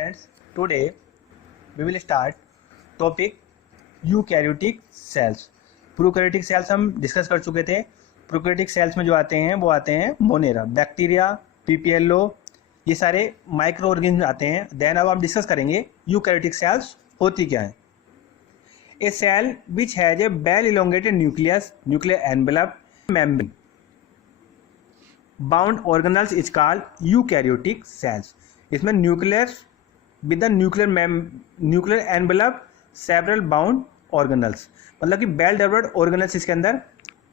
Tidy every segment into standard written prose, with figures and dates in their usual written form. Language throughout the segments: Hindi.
Friends, today we will start topic eukaryotic cells. Prokaryotic cells हम डिस्कस कर चुके थे। प्रोकैरियोटिक सेल्स में जो आते हैं वो आते हैं मोनेरा, बैक्टीरिया, पीपीएलओ, ये सारे माइक्रो ऑर्गेनिज्म आते हैं। देन अब हम डिस्कस करेंगे यूकैरियोटिक सेल्स होती क्या है। A cell which has a well elongated nucleus, nuclear envelope membrane bound organelles is called eukaryotic cells. इसमें nuclear with the nuclear envelope several bound organelles, मतलब कि वेल डेवलप्ड ऑर्गेनल्स इसके अंदर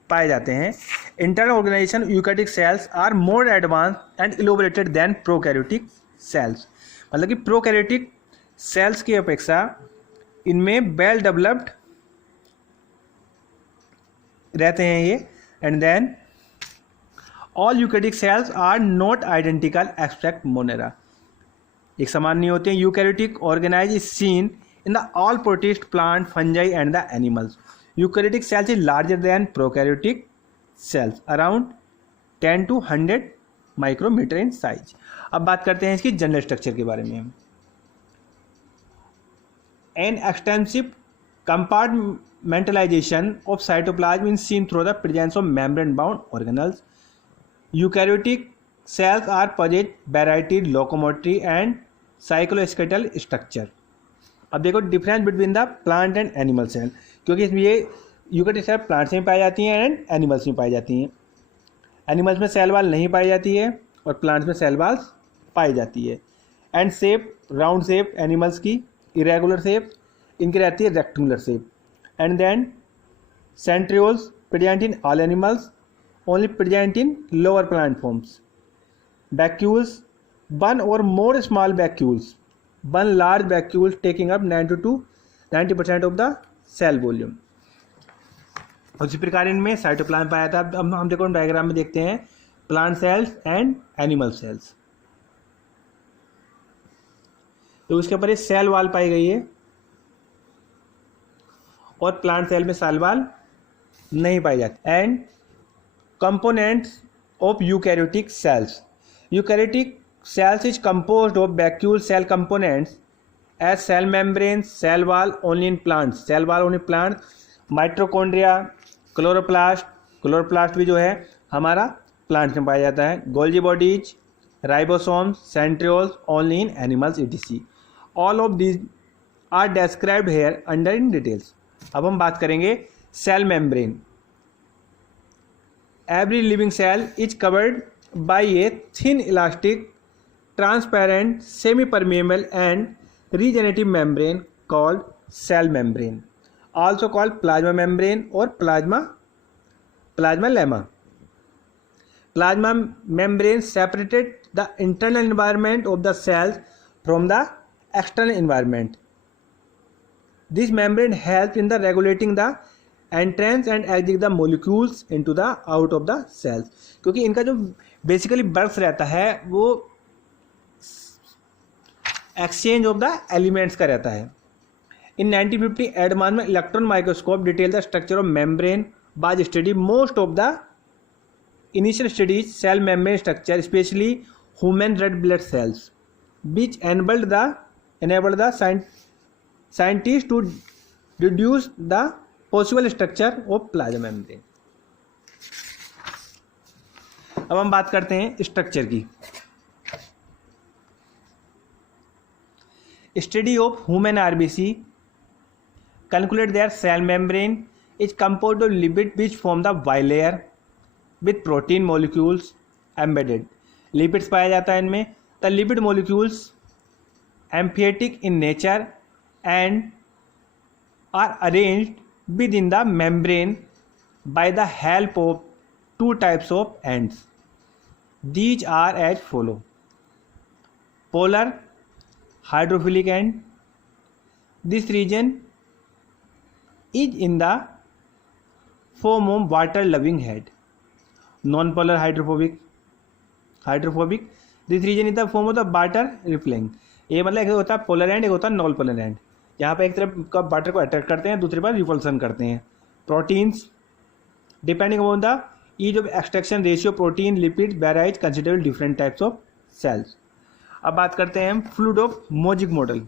पाए जाते हैं। Internal organisation eukaryotic cells are more advance and elaborated than prokaryotic cells, मतलब कि प्रोकैरियोटिक सेल्स की अपेक्षा इनमें वेल डेवलप्ड रहते हैं ये। And then all eukaryotic cells are not identical except Monera, एक समान नहीं होते हैं। Eukaryotic organisms is seen in the all protist, plant, fungi and the animals. Eukaryotic cells is larger than prokaryotic cells, around 10 to 100 micrometre in size. अब बात करते हैं इसकी जनरल स्ट्रक्चर के बारे में। An extensive compartmentalisation of cytoplasm is seen through the presence of membrane bound organelles. Eukaryotic cells are possess variety locomotory and cycloskeletal structure। अब देखो difference between the plant and animal cell, क्योंकि इसमें ये यूकैरियोटिक सेल प्लांट्स में पाई जाती हैं एंड एनिमल्स में पाई जाती हैं। एनिमल्स में सेल वाल नहीं पाई जाती है और प्लांट्स में सेल वाल्स पाई जाती है। And shape round shape animals की, इरेगुलर शेप इनकी रहती है rectangular shape. And then centrioles present in all animals, only present in lower plant forms. Vacuoles, one or more small vacuoles, one large vacuole taking up 90 to 90% of the cell volume। उसी प्रकार इनमें साइटोप्लाज्म पाया था। अब हम देखो डायग्राम में देखते हैं plant cells and animal cells. तो उसके ऊपर सेल वाल पाई गई है और प्लांट सेल में सेल वाल नहीं पाई जाती। And components of eukaryotic cells. Eukaryotic cells is composed of vacuole cell components as cell membrane, cell wall only in plants, cell wall only plants, mitochondria, chloroplast भी जो है हमारा प्लांट में पाया जाता है, Golgi bodies, ribosomes, centrioles only in animals etc। all of these are described here under in details। अब हम बात करेंगे cell membrane. Every living cell is covered by a thin elastic transparent semi-permeable and regenerative membrane called cell membrane, also called plasma membrane or plasma lemma। Plasma membrane separated the internal environment of the cells from the external environment। This membrane helps in the regulating the entrance and exit the molecules into the out of the cells, क्योंकि इनका जो बेसिकली वर्क रहता है वो एक्सचेंज ऑफ द एलिमेंट्स का रहता है। इन 1950 एडवांस में electron microscope detail the structure of membrane was study most of the initial studies cell membrane structure specially human red blood cells which enabled the scientists to deduce the possible structure of plasma membrane. अब हम बात करते हैं स्ट्रक्चर की। Study of human RBC calculate their cell membrane is composed of lipid which form the bilayer with protein molecules embedded. Lipids पाया जाता है इनमें। The lipid molecules amphipathic in nature and are arranged within the membrane by the help of two types of ends। These are as follow: polar hydrophilic end, this region is in the form of water loving head। non-polar hydrophobic, this region is the form of the water repelling। ये मतलब एक होता है पोलर एंड, एक होता है नॉन पोलर एंड। यहाँ पे एक तरफ का वाटर को अट्रैक्ट करते हैं, दूसरी बार रिपल्सन करते हैं। Proteins depending on the ease of extraction ratio protein lipid varies considerable different types of cells. अब बात करते हैं fluid of mosaic model.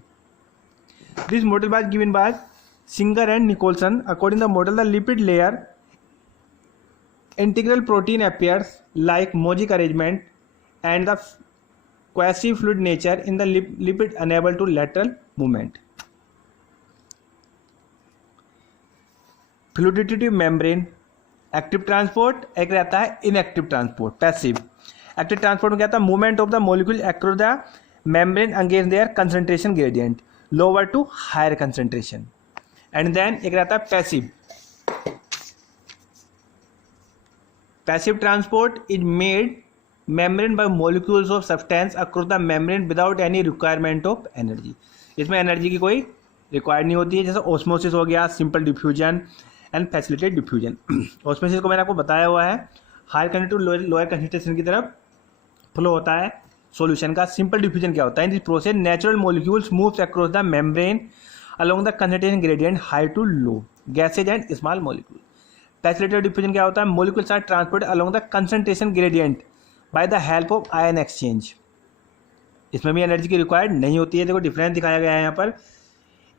This model was given by Singer and Nicolson. According the model the lipid layer integral protein appears like Mojic arrangement and the quasi fluid nature in the lipid unable to lateral movement. Fluidity membrane, active transport, एक रहता है inactive transport, passive. Active transport में क्या था, movement of the molecule across the membrane against their concentration gradient lower to higher concentration. And then एक रहता है passive. Passive transport is made membrane by molecules of substance across the membrane without any requirement of energy। इसमें एनर्जी की कोई रिक्वायर्ड नहीं होती है, जैसे ऑस्मोसिस हो गया, simple diffusion and facilitated diffusion. Osmosis को मैंने आपको बताया हुआ है, higher concentration to lower concentration की तरफ फ्लो होता है सॉल्यूशन का। सिंपल डिफ्यूजन क्या होता है, in this process natural molecules moves across the membrane along the concentration gradient high to low, gases and small molecule. Facilitated diffusion क्या होता है, molecules are transported along the concentration gradient by the help of ion exchange. इसमें भी एनर्जी की रिक्वायर्ड नहीं होती है, देखो डिफरेंस दिखाया गया है यहाँ पर।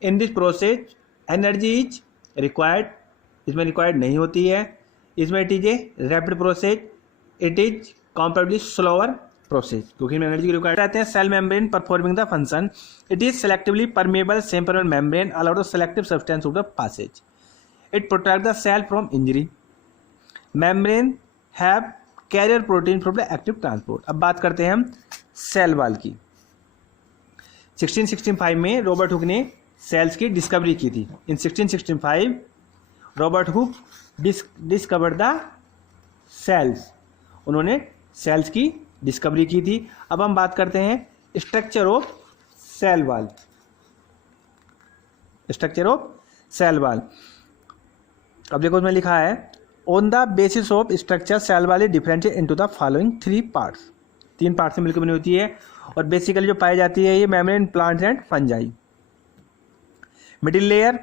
In this process energy is required, इसमें रिक्वायर्ड नहीं होती है। इसमें it is a rapid process, it is comparatively slower process, क्योंकि इसमें एनर्जी की रिक्वायर्ड रहते हैं। Cell membrane performing the function, it is selectively permeable same permeable membrane allowed the selective substance of the passage, it protect the cell from injury. Membrane have carrier protein from the active transport. अब बात करते हैं हम सेल वॉल की। 1665 में रॉबर्ट हुक ने सेल्स की डिस्कवरी की थी। In 1665 Robert Hooke discovered the cells, उन्होंने सेल्स की डिस्कवरी की थी। अब हम बात करते हैं structure of cell wall. Structure of cell wall, अब देखो उसमें लिखा है, on the basis of structure cell wall is differentiated into the following 3 parts. 3 part से मिलकर बनी होती है और बेसिकली जो पाई जाती है ये membrane, plants and fungi. Middle layer,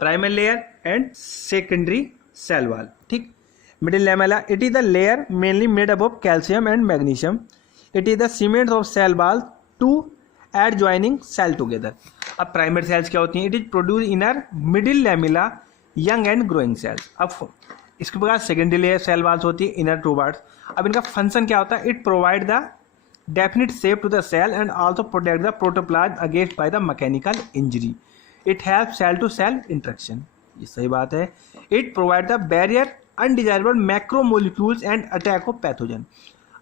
primary layer and secondary cell wall. ठीक, middle lamella, it is the layer mainly made up of calcium and magnesium, it is the cement of cell wall two adjoining cell together. अब प्राइमरी सेल्स क्या होती हैं, it is produce inner middle lamella young and growing cells. अब इसके बाद सेकेंडरी लेयर सेल वॉल्स होती है, इनर टू पार्ट्स। अब इनका फंक्शन क्या होता है, it provide the definite shape to the cell and also protect the protoplasm against by the mechanical injury, it help cell to cell interaction. ये सही बात है। It provide the barrier undesirable macromolecules and attack of pathogen.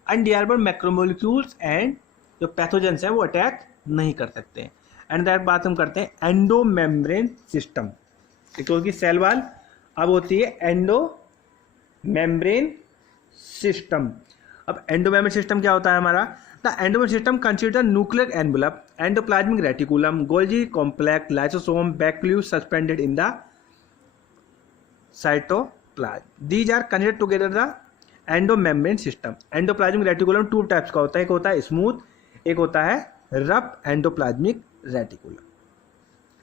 Undesirable macromolecules and जो पैथोजन्स हैं वो अटैक नहीं कर सकते। एंड दैट बात हम करते हैं एंडो मेम्ब्रेन सिस्टम, क्योंकि सेल वॉल अब होती है एंडो मेम्ब्रेन सिस्टम। अब एंडोमेम्ब्रेन सिस्टम क्या होता है हमारा, the endomembrane system consider nuclear envelope, endoplasmic reticulum, Golgi complex, lysosome, vacuoles suspended in the cytoplasm. These are connected together the endomembrane system. Endoplasmic reticulum 2 types का होता है, एक होता है स्मूथ, एक होता है रफ एंडोप्लाज्मिक रेटिकुलम।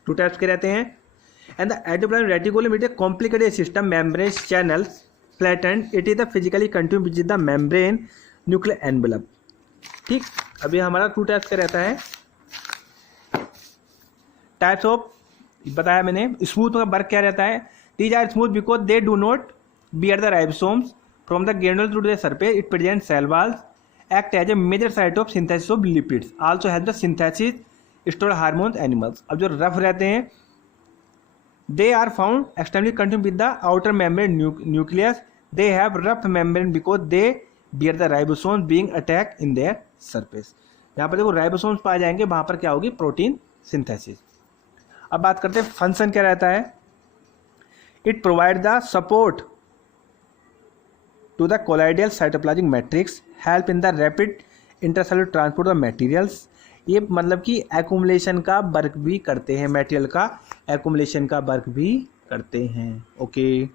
2 टाइप्स के रहते हैं। And the endoplasmic reticulum is a complicated system, membrane channels flattened, it is the physically continuous with the membrane nuclear envelope। ठीक, अभी हमारा 2 टाइप्स का रहता है। टाइप्स ऑफ बताया मैंने। स्मूथ का वर्क क्या रहता है, these are smooth because they do not bear the ribosomes from the granule to the surface, it presents cell walls, act as a major site of synthesis of lipids, also help the synthesis store hormones animals। अब जो रफ रहते हैं, they are found extremely continuous with the outer membrane nucleus, they have rough membrane because they bear the ribosomes being attacked in their surface। यहाँ पर देखो राइबोसोम्स पाए जाएंगे, वहाँ पर क्या होगी, प्रोटीन सिंथेसिस। अब बात करते हैं फंक्शन क्या रहता है, it provide the support to the colloidal cytoplasmic matrix, help in the rapid intercellular transport of materials. ये मतलब कि एक्यूमुलेशन का वर्क भी करते हैं, मटेरियल का एक्यूमुलेशन का वर्क भी करते हैं। ओके।